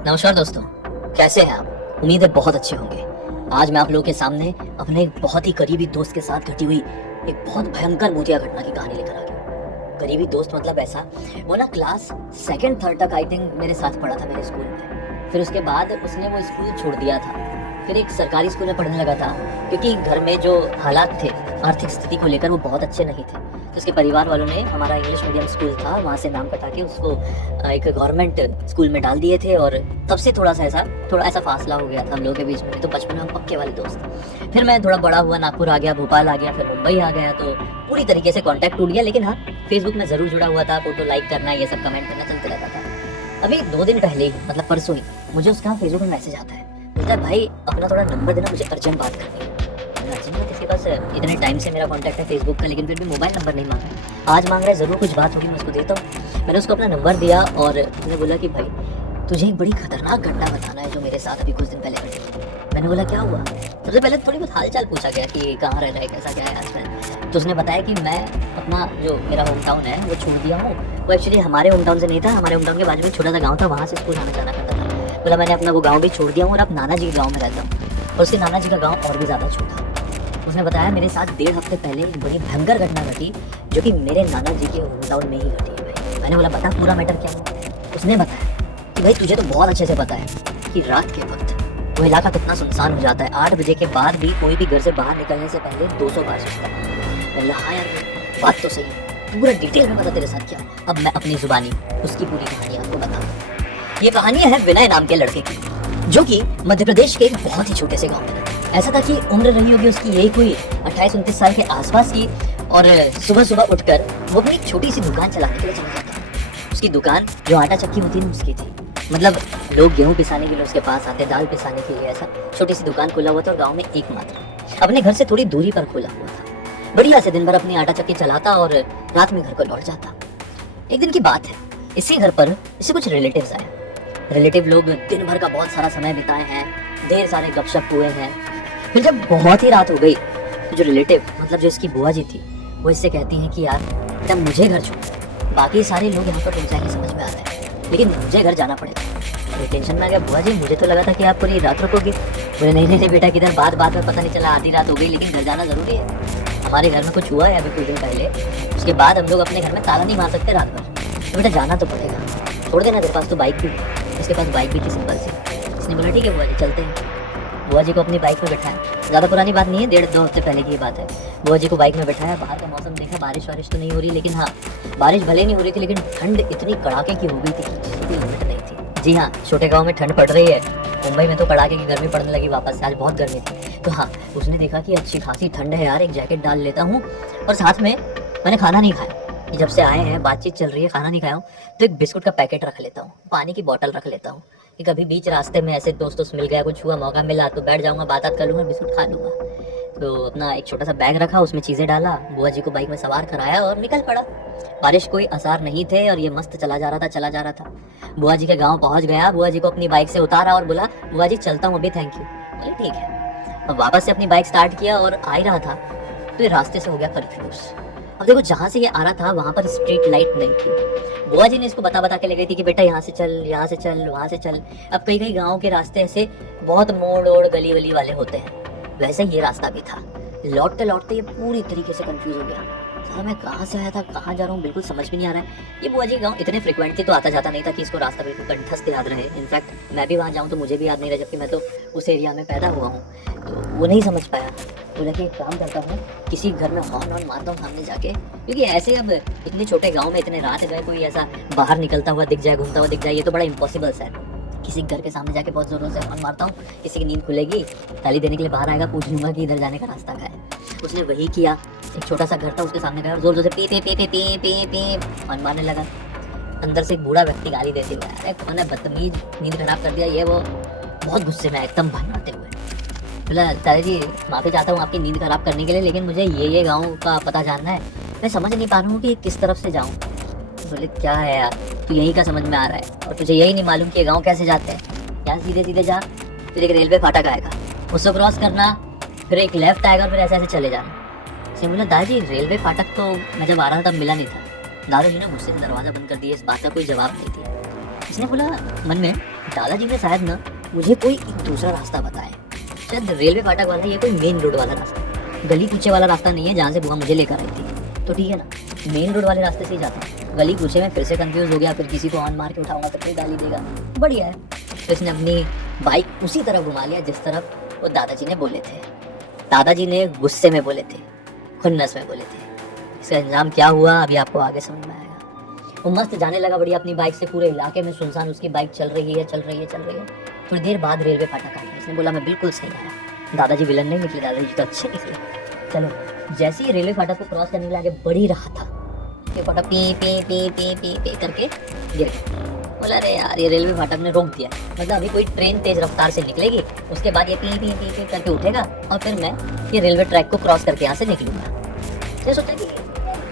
नमस्कार दोस्तों, कैसे हैं आप? उम्मीद है बहुत अच्छे होंगे। आज मैं आप लोगों के सामने अपने एक बहुत ही करीबी दोस्त के साथ घटी हुई एक बहुत भयंकर भूतिया घटना की कहानी लेकर आ गया। करीबी दोस्त मतलब ऐसा, वो ना क्लास सेकंड थर्ड तक आई थिंक मेरे साथ पढ़ा था मेरे स्कूल में। फिर उसके बाद उसने वो स्कूल छोड़ दिया था, फिर एक सरकारी स्कूल में पढ़ने लगा था क्योंकि घर में जो हालात थे आर्थिक स्थिति को लेकर वो बहुत अच्छे नहीं थे। तो उसके परिवार वालों ने हमारा इंग्लिश मीडियम स्कूल था वहाँ से नाम कटा के उसको एक गवर्नमेंट स्कूल में डाल दिए थे। और तब से थोड़ा ऐसा फासला हो गया था हम लोगों के बीच में। तो बचपन में हम पक्के वाले दोस्त। फिर मैं थोड़ा बड़ा हुआ, नागपुर आ गया, भोपाल आ गया, फिर मुंबई आ गया, तो पूरी तरीके से कॉन्टैक्ट टूट गया। लेकिन हाँ, फेसबुक में ज़रूर जुड़ा हुआ था, फोटो लाइक करना, ये सब कमेंट करना चलते रहता था। अभी 2 दिन पहले ही, मतलब परसों ही, मुझे उसका फेसबुक में मैसेज आता है, बोलता है भाई अपना थोड़ा नंबर देना, मुझे अर्जेंट बात करनी है। इसके पास इतने टाइम से मेरा कांटेक्ट है फेसबुक का, लेकिन फिर भी मोबाइल नंबर नहीं मांग रहा। आज मांग रहा है, ज़रूर कुछ बात होगी, मैं उसको देता हूँ। मैंने उसको अपना नंबर दिया और उसने बोला कि भाई तुझे एक बड़ी खतरनाक घटना बताना है जो मेरे साथ अभी कुछ दिन पहले घटी। मैंने बोला क्या हुआ? सबसे पहले थोड़ी बहुत हालचाल पूछा गया कि कहाँ रह रहा है, कैसा क्या है आजकल। तो उसने बताया कि मैं अपना जो मेरा होम टाउन है वो छोड़ दिया हूँ। वो एक्चुअली हमारे होम टाउन से नहीं था, हमारे होम टाउन के बाजू में छोटा सा गाँव था, वहाँ से स्कूल आना जाना करता था। बोला मैंने अपना वो गाँव भी छोड़ दिया हूँ और अब नाना जी के गाँव में रहता हूँ, और उसके नाना जी का गाँव और भी ज़्यादा छोटा। उसने बताया मेरे साथ 1.5 हफ्ते पहले एक बड़ी भयंकर घटना घटी जो कि मेरे नाना जी के होम टाउन में ही घटी है भाई। मैंने बोला बता पूरा मैटर क्या हुआ। उसने बताया कि भाई तुझे तो बहुत अच्छे से पता है कि रात के वक्त वो इलाका कितना सुनसान हो जाता है। 8 बजे के बाद भी कोई भी घर से बाहर निकलने से पहले 200 बार सोचता है। मैंने बोला हाँ यार बात तो सही है, पूरा डिटेल में बता तेरे साथ क्या। अब मैं अपनी जुबानी उसकी पूरी कहानी आपको बताऊँ। ये कहानी है विनय नाम के लड़के की, जो कि मध्य प्रदेश के एक बहुत ही छोटे से गाँव में रहता है। ऐसा था कि उम्र रही होगी उसकी यही कोई 28-29 साल के आसपास की, और सुबह सुबह उठकर वो अपनी छोटी सी दुकान चलाने के लिए चला जाता। उसकी दुकान जो आटा चक्की होती है उसकी थी, मतलब लोग गेहूं पिसाने के लिए उसके पास आते, दाल पिसाने के लिए। ऐसा छोटी सी दुकान खोला हुआ था और गाँव में एकमात्र, अपने घर से थोड़ी दूरी पर खोला हुआ था। बढ़िया से दिन भर अपनी आटा चक्की चलाता और रात में घर को लौट जाता। एक दिन की बात है, इसी घर पर इससे कुछ रिलेटिव्स आए। रिलेटिव लोग दिन भर का बहुत सारा समय बिताए हैं, ढेर सारे गपशप हुए हैं। फिर जब बहुत ही रात हो गई, जो रिलेटिव मतलब जो इसकी बुआ जी थी, वो इससे कहती हैं कि यार बेटा मुझे घर छोड़, बाकी सारे लोग यहाँ पर रुक जाएंगे, समझ में आ रहा है, लेकिन मुझे घर जाना पड़ेगा। तो टेंशन में आ गया, बुआ जी मुझे तो लगा था कि आप पूरी रात रुकोगे। बोले नहीं नहीं बेटा किधर, बात बात में पता नहीं चला आधी रात हो गई, लेकिन घर जाना जरूरी है। हमारे घर में कुछ हुआ है अभी कुछ दिन पहले, उसके बाद हम लोग अपने घर में ताला नहीं मार सकते रात भर, तो बेटा जाना तो पड़ेगा, छोड़ देना, तेरे पास तो बाइक भी है। इसके पास बाइक भी थी सिंपल सी। इसने बोला ठीक है बुआ जी चलते हैं। बुआ जी को अपनी बाइक में बैठाया, ज़्यादा पुरानी बात नहीं है, 1.5-2 हफ्ते पहले की ये बात है। बुआ जी को बाइक में बैठाया, बाहर का मौसम देखा, बारिश वारिश तो नहीं हो रही, लेकिन हाँ बारिश भले नहीं हो रही थी लेकिन ठंड इतनी कड़ाके की हो गई थी कि जिसकी लिमिट नहीं थी। जी हाँ, छोटे गाँव में ठंड पड़ रही है, मुंबई में तो कड़ाके की गर्मी पड़ने लगी वापस से, आज बहुत गर्मी थी। तो हाँ, उसने देखा कि अच्छी खासी ठंड है यार, एक जैकेट डाल लेता हूँ। और साथ में मैंने खाना नहीं खाया, जब से आए हैं बातचीत चल रही है, खाना नहीं खाया हूँ, तो एक बिस्कुट का पैकेट रख लेता हूँ, पानी की बोतल रख लेता हूँ कि कभी बीच रास्ते में ऐसे दोस्त मिल गया, कुछ हुआ, मौका मिला तो बैठ जाऊंगा, बात कर लूंगा, बिस्कुट खा लूंगा। तो अपना एक छोटा सा बैग रखा, उसमें चीज़ें डाला, बुआ जी को बाइक में सवार कराया और निकल पड़ा। बारिश कोई आसार नहीं थे और ये मस्त चला जा रहा था। बुआ जी के गाँव पहुँच गया, बुआ जी को अपनी बाइक से उतारा और बोला बुआ जी चलता हूँ अभी, थैंक यू। बोले ठीक है। अब वापस से अपनी बाइक स्टार्ट किया और आ ही रहा था तो रास्ते से हो गया कन्फ्यूज। अब देखो जहाँ से ये आ रहा था वहाँ पर स्ट्रीट लाइट नहीं थी। बुआ जी ने इसको बता के ले गई थी कि बेटा यहाँ से चल, यहाँ से चल, वहाँ से चल। अब कई कई गाँव के रास्ते ऐसे बहुत मोड़ ओड़ गली वली वाले होते हैं, वैसे ये रास्ता भी था। लौटते लौटते ये पूरी तरीके से कंफ्यूज हो गया, साला मैं कहाँ से आया था, कहाँ जा रहा हूँ, बिल्कुल समझ में नहीं आ रहा है। ये बुआ जी गाँव इतने फ्रिक्वेंटली तो आता जाता नहीं था कि इसको रास्ता बिल्कुल कंठस्थ याद रहे। इनफैक्ट मैं भी वहाँ जाऊँ तो मुझे भी याद नहीं रहा, जबकि मैं तो उस एरिया में पैदा हुआ हूँ। तो वो नहीं समझ पाया। बोला कि एक काम करता हूँ, किसी घर में हॉर्न मारता हूँ सामने जाके, क्योंकि ऐसे अब इतने छोटे गाँव में इतने रात है, कोई ऐसा बाहर निकलता हुआ दिख जाए, घूमता हुआ दिख जाए, ये तो बड़ा इम्पॉसिबल सा है। किसी घर के सामने जाके बहुत ज़ोरों से हॉर्न मारता हूँ, किसी की नींद खुलेगी, ताली देने के लिए बाहर आएगा, पूछ लूँगा कि इधर जाने का रास्ता क्या है। उसने वही किया। एक छोटा सा घर था, उसके सामने गया और जोर जोर से P P P P P P P horn मारने लगा। अंदर से एक बूढ़ा व्यक्ति गाली देते हुए, अरे कौन है बदतमीज, नींद खराब कर दिया ये वो, बहुत गुस्से में एकदम भनवाते हुए। बोला दादाजी माफ़ी चाहता हूँ आपकी नींद खराब करने के लिए, लेकिन मुझे ये गाँव का पता जानना है, मैं समझ नहीं पा रहा हूँ कि किस तरफ से जाऊँ। बोले क्या है यार, तू यहीं का समझ में आ रहा है और तुझे यही नहीं मालूम कि ये गाँव कैसे जाते हैं। यहाँ सीधे सीधे जा, फिर एक रेलवे फाटक आएगा, उसको क्रॉस करना, फिर एक लेफ्ट आएगा और फिर ऐसे ऐसे चले जाना। से बोला दादाजी रेलवे फाटक तो मैं जब आ रहा था तब मिला नहीं था। दादाजी ने मुझसे दरवाज़ा बंद कर दिया, इस बात का कोई जवाब नहीं थी। इसने बोला मन में, दादाजी ने शायद ना मुझे कोई एक दूसरा रास्ता बताया, शायद रेलवे फाटक वाला ये कोई मेन रोड वाला रास्ता, गली कूचे वाला रास्ता नहीं है जहाँ से बुआ मुझे लेकर आई थी। तो ठीक है ना, मेन रोड वाले रास्ते से ही जाता हूँ, गली कूचे में फिर से कंफ्यूज हो गया, फिर किसी को ऑन मार के उठाऊंगा तो कोई गाली देगा, बढ़िया है। तो इसने अपनी बाइक उसी तरफ घुमा लिया जिस तरफ वो दादाजी ने बोले थे। दादाजी ने गुस्से में बोले थे, खुन्नस में बोले थे। इसका इंजाम क्या हुआ अभी आपको आगे समझ में आएगा। वो मस्त जाने लगा बढ़िया अपनी बाइक से, पूरे इलाके में सुनसान उसकी बाइक चल रही है चल रही है चल रही है। थोड़ी देर बाद रेलवे फाटक आ गया। इसने बोला मैं बिल्कुल सही आया, दादाजी विलन नहीं निकले, दादाजी तो अच्छे निकले। चलो, जैसे ही रेलवे फाटक को क्रॉस करने के लिए आगे बढ़ ही रहा था, ये फाटक P P P P P P करके गिर गया। बोला अरे यार ये रेलवे फाटक ने रोक दिया, मतलब अभी कोई ट्रेन तेज रफ्तार से निकलेगी, उसके बाद ये पी पी पी पी करके उठेगा और फिर मैं ये रेलवे ट्रैक को क्रॉस करके यहाँ से निकलूंगा। मैं सोचा कि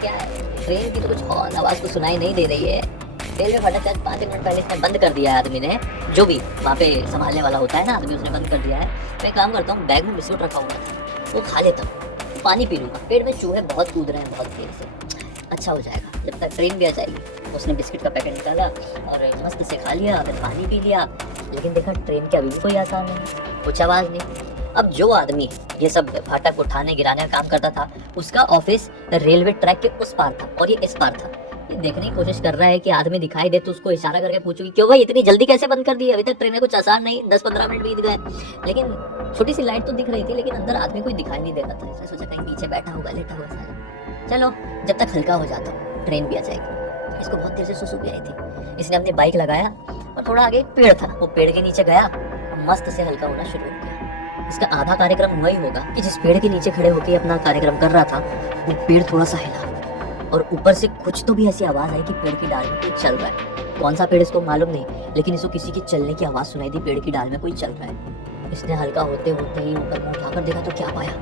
क्या है, ट्रेन की तो कुछ हॉर्न आवाज़ को सुनाई नहीं दे रही है। रेलवे फाटक शायद 5 मिनट पहले इसने बंद कर दिया है आदमी ने, जो भी वहाँ पे संभालने वाला होता है ना आदमी, उसने बंद कर दिया है। मैं काम करता हूँ, बैग में बिस्कुट रखा हुआ था, वो खा लेता हूँ, पानी पी लूँगा, पेट में चूहे बहुत कूद रहे हैं बहुत तेज से, अच्छा हो जाएगा जब तक ट्रेन भी आ जाएगी। उसने बिस्किट का पैकेट निकाला और मस्त से खा लिया, फिर पानी पी लिया। लेकिन देखा ट्रेन के अभी भी कोई आसार नहीं, कुछ आवाज़ नहीं। अब जो आदमी ये सब फाटक उठाने गिराने का काम करता था, उसका ऑफिस रेलवे ट्रैक के उस पार था और ये इस पार था। ये देखने की कोशिश कर रहा है कि आदमी दिखाई दे तो उसको इशारा करके पूछूं कि क्यों भाई इतनी जल्दी कैसे बंद कर दी, अभी तक ट्रेन में कुछ आसार नहीं, 10-15 मिनट बीत गए। लेकिन छोटी सी लाइट तो दिख रही थी, लेकिन अंदर आदमी कोई दिखाई नहीं देता था। इसने सोचा कहीं पीछे बैठा होगा, लेटा हुआ सारा। चलो जब तक हल्का हो जाता हूँ, ट्रेन भी आ जाएगी। इसको बहुत देर से सुसु भी आई थी। इसने अपनी बाइक लगाया और थोड़ा आगे एक पेड़ था, वो पेड़ के नीचे गया और मस्त से हल्का होना शुरू हो गया। इसका आधा कार्यक्रम हुआ ही होगा कि जिस पेड़ के नीचे खड़े होकर अपना कार्यक्रम कर रहा था, वो पेड़ थोड़ा सा हिला और ऊपर से कुछ तो भी ऐसी आवाज आई कि पेड़ की डाल में कोई चल रहा है। कौन सा पेड़ इसको मालूम नहीं, लेकिन इसको किसी की चलने की आवाज सुनाई दी, पेड़ की डाल में कोई चल रहा है। इसने हल्का होते होते ही ऊपर मुंह उठाकर देखा तो क्या पाया,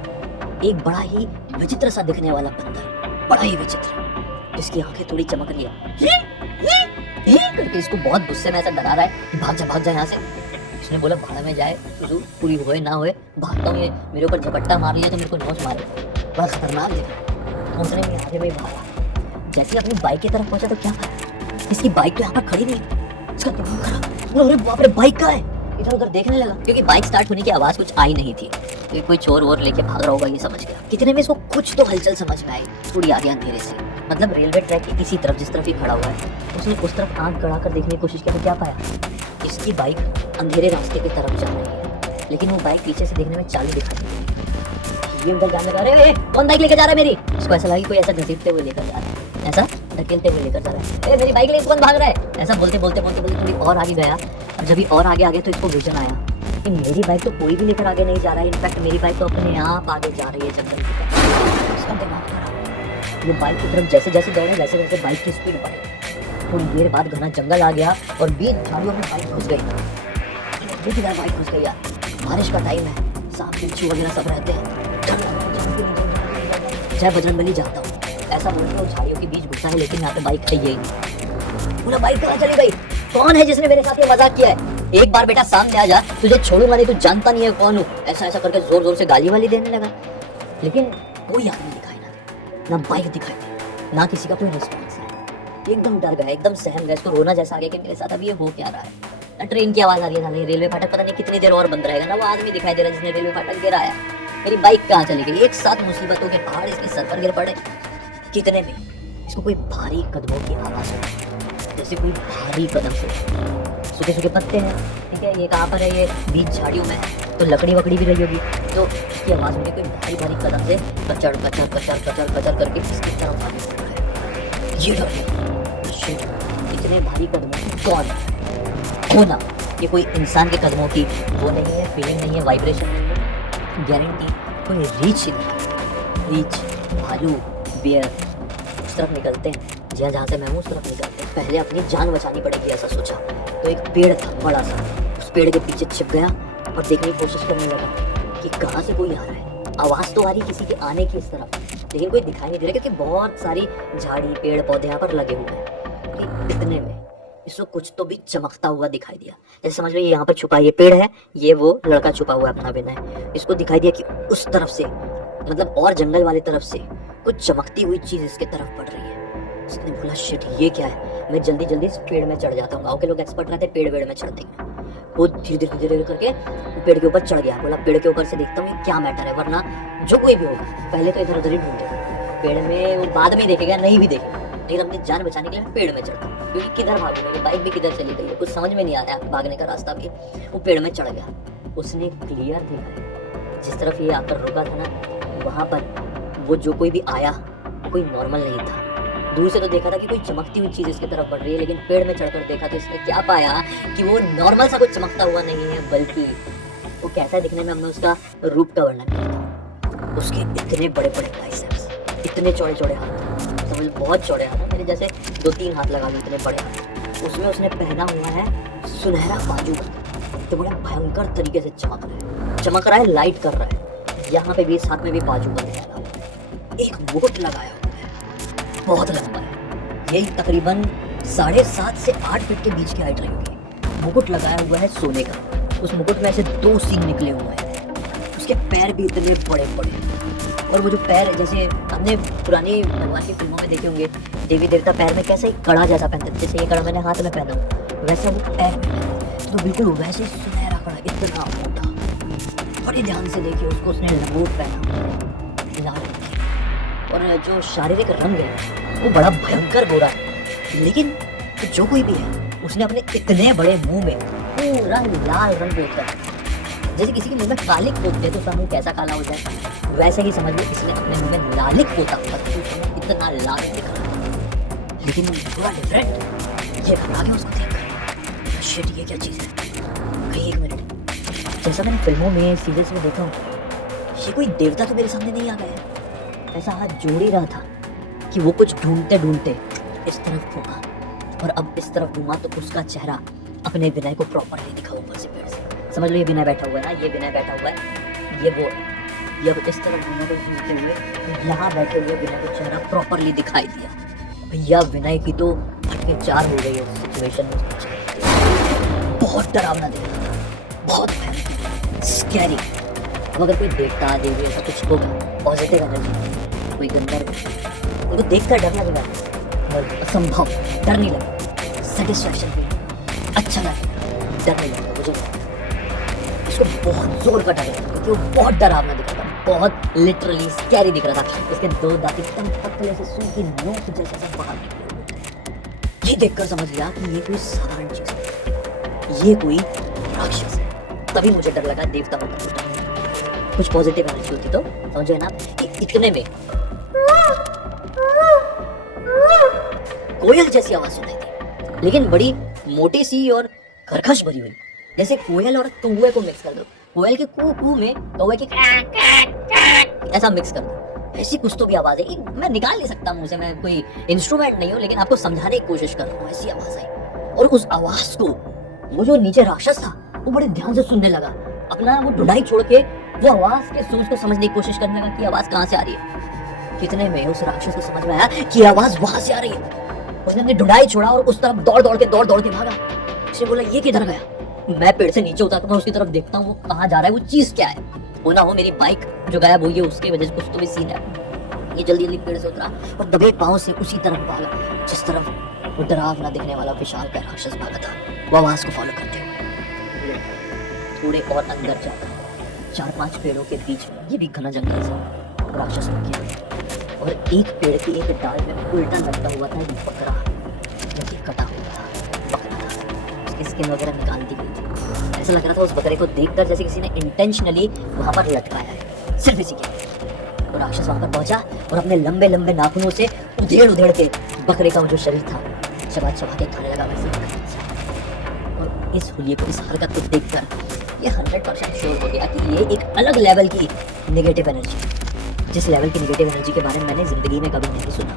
एक बड़ा ही विचित्र सा दिखने वाला बंदर, बड़ा ही विचित्र, जिसकी आंखें थोड़ी चमक रही है करके इसको बहुत गुस्से में ऐसा डरा रहा है कि भाग जा यहाँ से। इसने बोला भाड़ा में जाए तो पूरी होए ना होए, भागता हूँ, ये मेरे ऊपर झपट्टा मार लिया तो मेरे को नोच मारे, बड़ा खतरनाक दिखा। तो उसने भी आगे में भागा। जैसे ही अपनी बाइक की तरफ पहुंचा तो क्या पाया, इसकी बाइक तो यहाँ पर खड़ी नहीं। इसका दिमाग खराब, अरे बाप रे बाइक कहाँ है। इधर उधर देखने लगा क्योंकि बाइक स्टार्ट होने की आवाज कुछ आई नहीं थी, तो कोई चोर वोर लेके भाग रहा होगा ये समझ गया। कितने में इसको कुछ तो हलचल समझ में आई, थोड़ी आगे अंधेरे से, मतलब रेलवे ट्रैक की इसी तरफ जिस तरफ ही खड़ा हुआ है। उसने उस तरफ आंख गड़ा कर देखने की कोशिश की तो क्या पाया, इसकी बाइक अंधेरे रास्ते की तरफ जा रही है, लेकिन वो बाइक पीछे से देखने में चालू दिखाई दे रही है। ये उधर जाने लगा, अरे कौन बाइक लेकर जा रहा है मेरी। उसको ऐसा लगा कोई ऐसा घसीटते हुए लेकर जा रहा है, ऐसा धकेलते हुए लेकर जा रहा है, मेरी बाइक लेकर कौन भाग रहा है। ऐसा बोलते बोलते थोड़ी और आगे गया, और जब भी और आगे आ गया तो इसको विजन आया कि मेरी बाइक तो कोई भी लेकर आगे नहीं जा रहा है, इनफैक्ट मेरी बाइक तो अपने आप आगे जा रही है जंगल की तरफ। उसका दिमाग खराब, वो बाइक की तरफ जैसे जैसे दौड़े वैसे वैसे बाइक की स्पीड बढ़ी। थोड़ी देर बाद घना जंगल आ गया और बीच झाड़ियों में बाइक घुस गई। बाइक घुस गई यार, बारिश का टाइम है, सांप बिच्छू वगैरह सब रहते हैं। जय बजरंगबली जाता हूँ ऐसा बोलते वो झाड़ियों के बीच घुसा है, लेकिन यहाँ पे बाइक है ही नहीं। बोला बाइक कहाँ चली गई, कौन है जिसने मेरे साथ ये मजाक किया है, एक बार बेटा सामने आ जा, तुझे छोड़ूंगा नहीं, तू जानता नहीं है कौन हूँ। ऐसा ऐसा करके जोर जोर से गाली वाली देने लगा, लेकिन कोई आदमी दिखाई ना दे, ना बाइक दिखाई दे, ना किसी का कोई रिस्पॉन्स है। एकदम डर गया, एकदम सहम गया, इसको रोना जैसा आ गया कि मेरे साथ अभी ये हो क्या रहा है। ना ट्रेन की आवाज आ रही है, रेलवे फाटक पता नहीं कितनी देर और बंद रहेगा, ना वो आदमी दिखाई दे रहा है जिसने रेलवे फाटक गिराया, मेरी बाइक कहाँ चली गई। एक साथ मुसीबतों के पहाड़ इसके सर पर गिर पड़े। कितने में इसको कोई भारी कदमों की आवाज है, जैसे कोई भारी कदम से, सूखे सूखे पत्ते हैं, ठीक है, ये कहाँ पर है, ये बीच झाड़ियों में है, तो लकड़ी वकड़ी भी रही होगी, तो इसकी आवाज़ में कोई भारी भारी कदम से कचड़ कचड़ कचड़ कचड़ कचड़ करके इसकी तरफ आगे बढ़ रहा है। ये लग रहा, इतने भारी कदमों की कौन होना, ये कोई इंसान के कदमों की वो नहीं है, फीलिंग नहीं है, वाइब्रेशन नहीं है, गारंटी कोई रीच नहीं। रीच, भालू, बियर उस तरफ निकलते हैं, जहाँ से मैं हूँ उस तरफ निकलते हैं। पहले अपनी जान बचानी पड़ेगी ऐसा सोचा, तो एक पेड़ था बड़ा सा, उस पेड़ के पीछे छिप गया और देखने की कोशिश करने लगा कि कहाँ से कोई आ रहा है। आवाज़ तो आ रही किसी के आने की इस तरफ, लेकिन कोई दिखाई नहीं दे रहा क्योंकि बहुत सारी झाड़ी पेड़ पौधे यहाँ पर लगे हुए हैं। इतने में इसको कुछ तो भी चमकता हुआ दिखाई दिया, जैसे समझ लो यहाँ पर छुपा ये पेड़ है, ये वो लड़का छुपा हुआ है अपना विनय। इसको दिखाई दिया कि उस तरफ से, मतलब और जंगल वाली तरफ से कुछ चमकती हुई चीज इसके तरफ पड़ रही है। उसने बोला शिट ये क्या है, मैं जल्दी जल्दी इस पेड़ में चढ़ जाता हूँ। गाँव के लोग एक्सपर्ट रहते हैं पेड़ वेड़ में चढ़ते हैं। वो धीरे धीरे धीरे करके पेड़ के ऊपर चढ़ गया। बोला पेड़ के ऊपर से देखता हूँ ये क्या मैटर है, वरना जो कोई भी होगा पहले तो इधर उधर ही ढूंढेगा, पेड़ में वो बाद में देखेगा नहीं भी देखेगा, लेकिन अपनी जान बचाने के लिए पेड़ में चढ़ता हूँ, क्योंकि किधर भागू, मेरी बाइक भी किधर चली गई है, कुछ समझ में नहीं आ रहा है भागने का रास्ता भी। वो पेड़ में चढ़ गया। उसने क्लियर देखा जिस तरफ ये आकर रुका था ना, वहाँ पर वो जो कोई भी आया वो कोई नॉर्मल नहीं था। दूर से तो देखा था कि कोई चमकती हुई चीज इसकी तरफ बढ़ रही है, लेकिन पेड़ में चढ़कर देखा तो इसने क्या पाया कि वो नॉर्मल सा कुछ चमकता हुआ नहीं है, बल्कि वो कैसा दिखने में, हमने उसका रूप का वर्णन किया था। उसके इतने बड़े बड़े बाइसेप्स, इतने चौड़े चौड़े हाथ, समझ बहुत चौड़े हाथ, मेरे जैसे 2-3 हाथ लगा लो इतने बड़े हाथ। उसमें उसने पहना हुआ है सुनहरा बाजू का, तो बड़ा भयंकर तरीके से चमक रहा है, लाइट कर रहा है। यहाँ पे भी इस हाथ में भी बाजू का पहना हुआ है। एक मुकुट लगाया हुआ है, बहुत लंबा है, यही तकरीबन 7.5 से 8 फीट के बीच की हाइट रहेगी। मुकुट लगाया हुआ है सोने का, उस मुकुट में ऐसे 2 सींग निकले हुए हैं। उसके पैर भी इतने बड़े बड़े, और वो जो पैर, जैसे हमने पुरानी भगवान की फिल्मों में देखे होंगे देवी देवता पैर में कैसे एक कड़ा जैसा पहनते थे, जैसे ये कड़ा मैंने हाथ में पहना हूँ वैसा वो पैर में, तो बिल्कुल वैसे सुनहरा कड़ा, इतना मोटा। बड़े ध्यान से देखिए उसको, उसने लंगोट पहना लाल, और जो शारीरिक रंग है वो बड़ा भयंकर गोरा है। लेकिन जो कोई भी है उसने अपने इतने बड़े मुंह में पूरा लाल रंग पोता है, जैसे किसी के मुंह में कालिक पोतते तो उसका मुंह कैसा काला हो जाए, वैसे ही समझ लो इसने अपने मुंह में लालिक पोता था, तो उसमें इतना लाल दिख रहा है। लेकिन पूरा डिफरेंट, ये घबरा गया उसको देखकर, शिट ये क्या चीज़ है। कहीं एक मिनट, जैसा मैंने फिल्मों में सीरियल्स में देखा हूँ, ये कोई देवता तो मेरे सामने नहीं आ गया है। ऐसा हाथ जोड़ ही रहा था कि वो कुछ ढूंढते ढूंढते इस तरफ घूमा, और अब इस तरफ घूमा तो उसका चेहरा अपने विनय को प्रॉपरली दिखा ऊपर से पेड़ से। समझ लो ये विनय बैठा हुआ है ना, ये विनय बैठा हुआ है, ये वो है। ये अब इस तरफ घूमा तो घूमते हुए यहाँ बैठे हुए विनय को चेहरा प्रॉपरली दिखाई दिया। भैया विनय की तो हटके 4 हो गई उस सिचुएशन में। बहुत डरावना दिख रहा था, बहुत भयंकर, स्कैरी। अब अगर कोई देवता देवी ऐसा कुछ होगा, पॉजिटिव एनर्जी, कोई गंदर, उनको देखकर डर लगेगा, असंभव, डर नहीं लगेगा, सेटिस्फैक्शन फील, अच्छा लगेगा, डर नहीं लगेगा। मुझे उसको बहुत जोर का डर लगा क्योंकि वो बहुत डरावना दिख रहा था, बहुत लिटरली स्कैरी दिख रहा था। उसके 2 दांत एकदम पतले से सूखी नोक जैसे सब बाहर निकले हुए। ये देखकर समझ लिया कि ये कोई साधारण चीज है, ये कोई राक्षस है। तभी मुझे डर लगा, देवता होता कुछ कुछ पॉजिटिव एनर्जी होती तो समझो है ना कि इतने में कोयल जैसी आवाज सुनाई थी, लेकिन बड़ी मोटी सी और कर्कश भरी हुई, जैसे कोयल और कौवे को मिक्स कर दो, कोयल के कू कू में कौवे की ऐसा मिक्स कर दो, ऐसी कुछ तो भी आवाज है। मैं निकाल नहीं सकता मुंह से, मैं कोई इंस्ट्रूमेंट नहीं हूँ, लेकिन आपको समझाने की कोशिश कर रहा हूँ। ऐसी आवाज आई, और उस आवाज को वो जो नीचे राक्षस था वो बड़े ध्यान से सुनने लगा, अपना वो ढुलाई छोड़ के वो आवाज के सोच को समझने की कोशिश करने लगा कि आवाज कहाँ से आ रही है। कितने में उस राक्षस को समझ में आया कि आवाज वहां से आ रही है। उसने अपनी ढुलाई छोड़ा और उस तरफ दौड़ दौड़ के भागा। उसने बोला ये किधर गया। मैं पेड़ से नीचे उतरता हूँ, उसकी तरफ देखता हूँ वो कहाँ जा रहा है, वो चीज क्या है। वो ना हो मेरी बाइक जो गायब हुई है उसकी वजह से कुछ तो भी सीन है। ये जल्दी जल्दी पेड़ से उतरा और दबे पाँव से उसी तरफ भागा जिस तरफ वो डरावना दिखने वाला विशाल का राक्षस भागा था। वो आवाज को फॉलो करते हुए थोड़े और अंदर जाता, 4-5 पेड़ों के बीच में, ये भी घना जंगल था, राक्षस रुक गया और एक पेड़ के एक डाल में उल्टा लटका हुआ था एक बकरा, जो कि कटा हुआ था बकरा था, उसकी स्किन वगैरह निकाल दी गई थी। ऐसा लग रहा था उस बकरे को देखकर जैसे किसी ने इंटेंशनली वहां पर लटकाया है, सिर्फ इसी के। तो राक्षस वहां पर पहुंचा और अपने लंबे लंबे नाखूनों से उधेड़ के बकरे का जो शरीर था चबा के खाने लगा वैसे। और इस हुलिये को, इस हरकत को देखकर ये 100% श्योर हो गया कि ये एक अलग लेवल की नेगेटिव एनर्जी, जिस लेवल की नेगेटिव एनर्जी के बारे में मैंने जिंदगी में कभी नहीं सुना।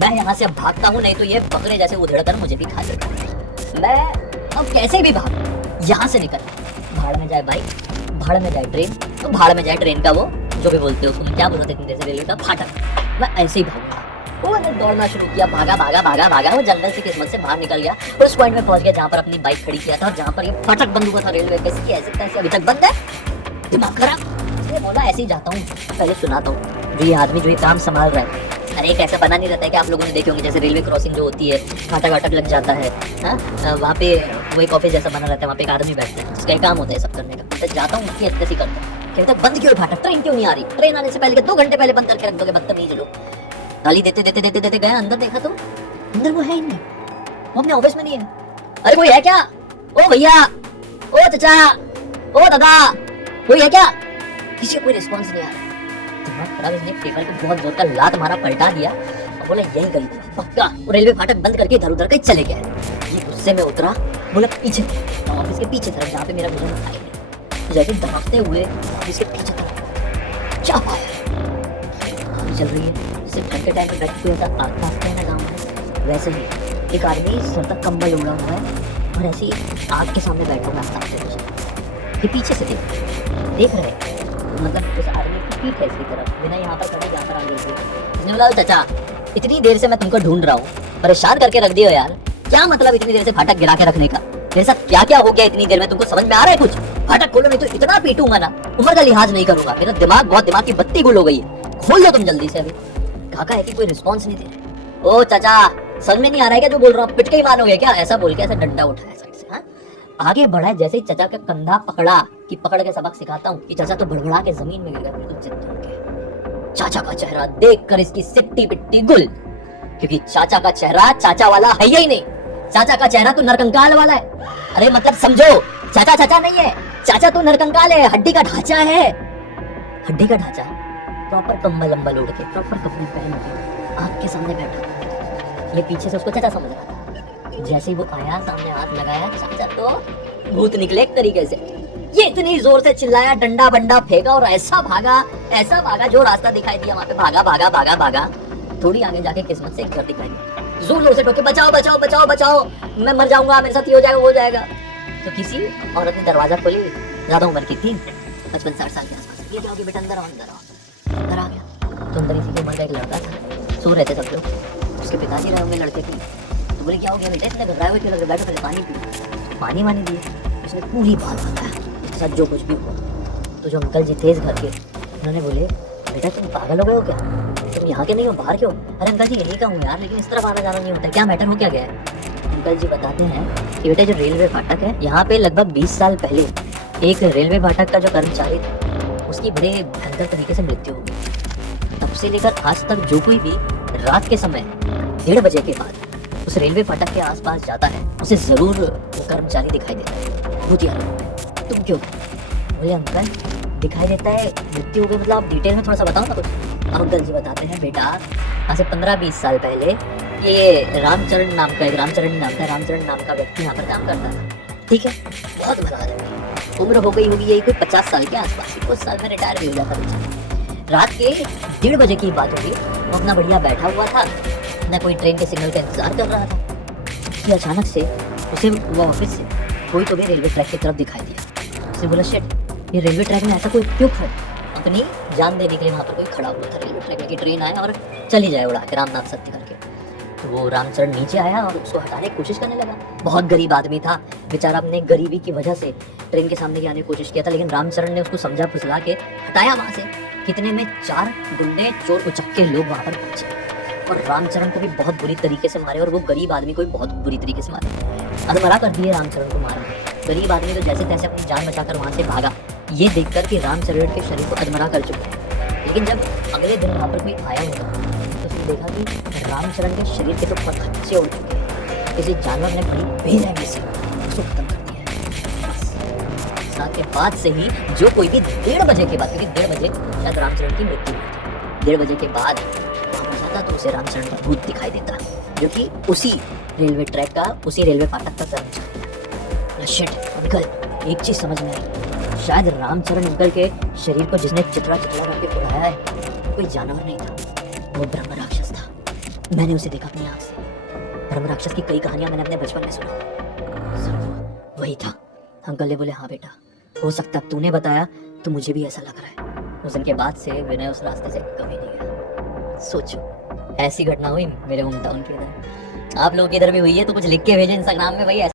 मैं यहाँ से अब भागता हूँ, नहीं तो ये बकरे जैसे उधेड़ कर मुझे भी खा लेगा। मैं अब कैसे भी भाग यहाँ से निकल, भाड़ में जाए बाइक, भाड़ में जाए ट्रेन, तो भाड़ में जाए ट्रेन का वो जो भी बोलते हो उसको, क्या बोलते थे जैसे रेलवे का फाटक, मैं ऐसे ही भागूंगा। वो दौड़ना शुरू किया, भागा, वो जंगल से किस्मत से बाहर निकल गया और उस पॉइंट में पहुंच गया जहाँ पर अपनी बाइक खड़ी किया था और जहाँ पर ये फाटक बंद हुआ था रेलवे का। ऐसे अभी तक बंद है, दिमाग खराब। इसलिए बोला ऐसे ही जाता हूँ, पहले सुनाता हूँ जो ये आदमी जो ये काम संभाल रहा है अरे एक ऐसा बना नहीं रहता है कि आप लोगों ने देखे होंगे, जैसे रेलवे क्रॉसिंग जो होती है, फाटक वाटक लग जाता है, हाँ, वहाँ पे वो एक ऑफिस जैसा बना रहता है, वहाँ पे एक आदमी बैठता है जिसका एक काम होता है सब करने का। मैं जाता हूँ उसकी ऐसी करता हूँ, कहता है बंद क्यों है फाटक, ट्रेन क्यों नहीं आ रही, ट्रेन आने से पहले 2 घंटे पहले बंद करके रख दोगे, बदतमीज लोग। गाली देते देते देते देते गए, अंदर देखा तो अंदर वो है ही नहीं, वो अपने ऑफिस में नहीं है। अरे कोई है क्या, ओ भैया, ओ चाचा, ओ दादा, कोई है क्या? किसी को कोई रिस्पॉन्स नहीं आ रहा। दिमाग खराब, इसने टेबल को बहुत जोर का लात मारा, पलटा दिया और बोला यही गई पक्का, वो रेलवे फाटक बंद करके इधर उधर कहीं चले गए। ये गुस्से में उतरा, बोला पीछे ऑफिस के पीछे तरफ जहाँ पे मेरा मुझे दिखाई नहीं, जाके दबाते हुए ऑफिस के पीछे तरफ क्या पाया, आग चल रही है, जैसे ठंड के टाइम पे बैठ के आग तापते हैं ना गाँव में, वैसे ही एक आदमी सर तक कंबल ओढ़ा हुआ है और ऐसी आग के सामने बैठा हुआ है। ये पीछे से देख रहे हैं, मतलब उस आदमी की पीठ है इसकी तरफ, बिना यहाँ पर खड़े यहाँ पर आ गई थी। उसने बोला चाचा इतनी देर से मैं तुमको ढूंढ रहा हूँ, परेशान करके रख दियो यार, क्या मतलब इतनी देर से फाटक गिरा के रखने का, मेरे साथ क्या क्या हो गया इतनी देर में, तुमको समझ में आ रहा है कुछ? फाटक खोलो नहीं तो इतना पीटूंगा ना, उम्र का लिहाज नहीं करूंगा, मेरा दिमाग की बत्ती गुल हो गई है, खोल दो तुम जल्दी से। अभी काका है कि कोई रिस्पॉन्स नहीं दे रहे। ओ चाचा समझ में नहीं आ रहा है क्या जो बोल रहा हूँ, पिट के ही मानोगे क्या? ऐसा बोल के ऐसा डंडा उठाया साइड से, हाँ? आगे बढ़ा, जैसे ही चाचा का कंधा पकड़ा कि पकड़ के सबक सिखाता हूँ, कि चाचा तो बड़बड़ा के जमीन में गिर गया बिल्कुल चित होके। चाचा का चेहरा देखकर इसकी सिट्टी पिट्टी गुल, क्योंकि चाचा का चेहरा चाचा वाला है ही नहीं, चाचा का चेहरा तो नरकंकाल वाला है। अरे मतलब समझो, चाचा चाचा नहीं है, चाचा तो नरकंकाल है, हड्डी का ढांचा है, हड्डी का ढांचा, प्रॉपर कंबल लंबल ओढ़ के, प्रॉपर कपड़े पहन के आग के सामने बैठा। ये पीछे से उसको चाचा समझ रहा था, जैसे ही वो आया सामने हाथ लगाया, चाचा तो भूत निकले एक तरीके से। ये इतनी जोर से चिल्लाया, डंडा बंडा फेंका और ऐसा भागा जो रास्ता दिखाई दिया वहां पे भागा भागा भागा भागा। थोड़ी आगे जाके किस्मत से एक घर दिखाई दिया, जोर से ठोके बचाओ बचाओ बचाओ बचाओ, मैं मर जाऊंगा, मेरे साथ ये हो जाएगा वो हो जाएगा। तो किसी औरत ने दरवाजा खोली, ज्यादा उम्र की थी, 55-60 साल के आसपास। ये क्या हो गया बेटा, अंदर आओ अंदर आओ। अंदर आ गया तो अंदर इसी के उम्र का एक लड़का था, सो रहे थे सब लोग, उसके पिताजी रहे होंगे लड़के की। तो बोले क्या हो गया बेटा, इतने घबराए हुए थे, लग रहा बैठो पहले पानी पी। पानी वानी दिए, उसने पूरी बात बताया उसके साथ जो कुछ भी हुआ। तो जो अंकल जी थे इस घर के, उन्होंने बोले बेटा तुम पागल हो गए हो क्या, तुम यहाँ के नहीं हो, बाहर क्यों? अरे अंकल जी यही का हूँ यार, लेकिन इस तरफ आना जाना नहीं होता, क्या मैटर हो क्या गया है? अंकल जी बताते हैं कि बेटा जो रेलवे फाटक है, यहाँ पे लगभग 20 साल पहले एक रेलवे फाटक का जो कर्मचारी था, उसकी बड़े भयंकर तरीके से मृत्यु हो गई। तब से लेकर आज तक जो कोई भी रात के समय 1:30 बजे के बाद उस रेलवे फाटक के आसपास जाता है, उसे जरूर वो कर्मचारी दिखाई देता है। भूतिया लोग। तुम क्यों? बोले अंकल दिखाई देता है, मृत्यु हो गई, मतलब आप डिटेल में थोड़ा सा बताओ ना कुछ। अंकल जी बताते हैं बेटा आज से 15-20 साल पहले ये रामचरण नाम का व्यक्ति यहाँ पर काम करता था, ठीक है, बहुत भला आदमी, उम्र हो गई होगी यही कोई 50 साल के आसपास, कुछ साल में रिटायर भी हो जाता बेचारा। रात के 1:30 बजे की बात होगी, वो अपना बढ़िया बैठा हुआ था, न कोई ट्रेन के सिग्नल का इंतजार कर रहा था कि अचानक से उसे वो ऑफिस से कोई तो भी रेलवे ट्रैक की तरफ दिखाई दिया। उसे बोला शिट, ये रेलवे ट्रैक में ऐसा कोई क्यों खड़ा, अपनी जान देने के लिए वहाँ पर कोई खड़ा हुआ था रेलवे ट्रैक में कि ट्रेन आए और चली जाए उड़ा के रामनाथ सत्य करके। तो वो रामचरण नीचे आया और उसको हटाने की कोशिश करने लगा। बहुत गरीब आदमी था बेचारा, अपने गरीबी की वजह से ट्रेन के सामने आने की कोशिश किया था, लेकिन रामचरण ने उसको समझा फुसला के हटाया वहाँ से। कितने में 4 गुंडे चोर उचक्के लोग वहाँ पर पहुंचे और रामचरण को भी बहुत बुरी तरीके से मारे, और वो गरीब आदमी को भी बहुत बुरी तरीके से मारे, अधमरा कर दिए रामचरण को मारा। गरीब आदमी तो जैसे तैसे अपनी जान बचाकर वहाँ से भागा, ये देखकर कि रामचरण के शरीर को अधमरा कर चुका है। लेकिन जब अगले दिन वहाँ पर कोई आया होगा तो उसने देखा कि रामचरण के शरीर के तो पत्थर उड़ चुके हैं, किसी जानवर ने बड़ी बेरहमी से उसको खत्म कर दिया है। साथ के बाद से ही जो कोई भी 1:30 बजे के बाद, क्योंकि 1:30 बजे शायद रामचरण की मृत्यु हुई थी, 1:30 बजे के बाद वहाँ पर जाता तो उसे रामचरण का भूत दिखाई देता, जो कि उसी रेलवे ट्रैक का, उसी रेलवे फाटक का कर्मचारी। शिट अंकल, एक चीज समझ में आई, शायद रामचरण अंकल के शरीर को जिसने चित्रा करके उड़ाया है कोई जानवर नहीं था, वो ब्रह्म राक्षस था। मैंने उसे देखा अपनी आँख से। ब्रह्म राक्षस की कई कहानियां मैंने अपने बचपन में सुना, वही था। अंकल ने बोले हाँ बेटा, हो सकता तूने बताया तो मुझे भी ऐसा लग रहा है। उस दिन के बाद से विनय उस रास्ते से कभी नहीं गया। सोचो ऐसी घटना हुई मेरे होम टाउन के इधर। आप लोग के इधर भी हुई है तो कुछ लिख के भेजें इंस्टाग्राम में भाई।